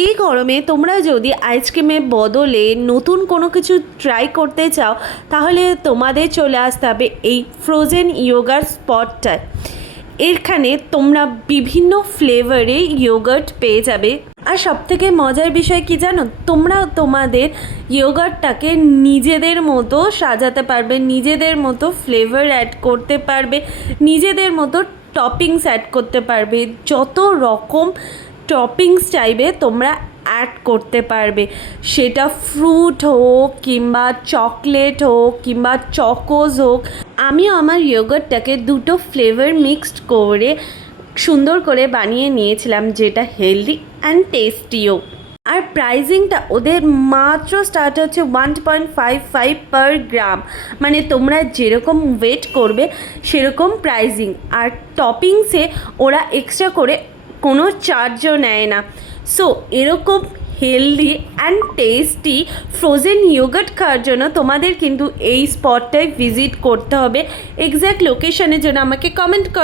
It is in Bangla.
এই গরমে তোমরা যদি আইসক্রিমের বদলে নতুন কোনো কিছু ট্রাই করতে চাও তাহলে তোমাদের চলে আসতে হবে এই ফ্রোজেন ইয়োগার্ট স্পটটায়। এখানে তোমরা বিভিন্ন ফ্লেভারে ইয়োগার্ট পেয়ে যাবে। আর সবথেকে মজার বিষয় কি জানো, তোমরা তোমাদের ইয়োগার্টটাকে নিজেদের মতো সাজাতে পারবে, নিজেদের মতো ফ্লেভার অ্যাড করতে পারবে, নিজেদের মতো টপিংস অ্যাড করতে পারবে। যত রকম টপিংস চাইবে তোমরা অ্যাড করতে পারবে, সেটা ফ্রুট হোক কিংবা চকলেট হোক কিংবা চকোজ হোক। আমিও আমার ইয়োগার্টটাকে দুটো ফ্লেভার মিক্সড করে সুন্দর করে বানিয়ে নিয়েছিলাম, যেটা হেলদি অ্যান্ড টেস্টিও। আর প্রাইজিংটা ওদের মাত্র স্টার্ট হচ্ছে 1.55 পার গ্রাম, মানে তোমরা যেরকম ওয়েট করবে সেরকম প্রাইজিং। আর টপিংসে ওরা এক্সট্রা করে কোনো চার্জও নেয় না। সো এরকম healthy and tasty frozen yogurt খাওয়ার জন্য তোমাদের কিন্তু এই স্পটটায় ভিজিট করতে হবে। এক্স্যাক্ট লোকেশনের জন্য আমাকে কমেন্ট করো।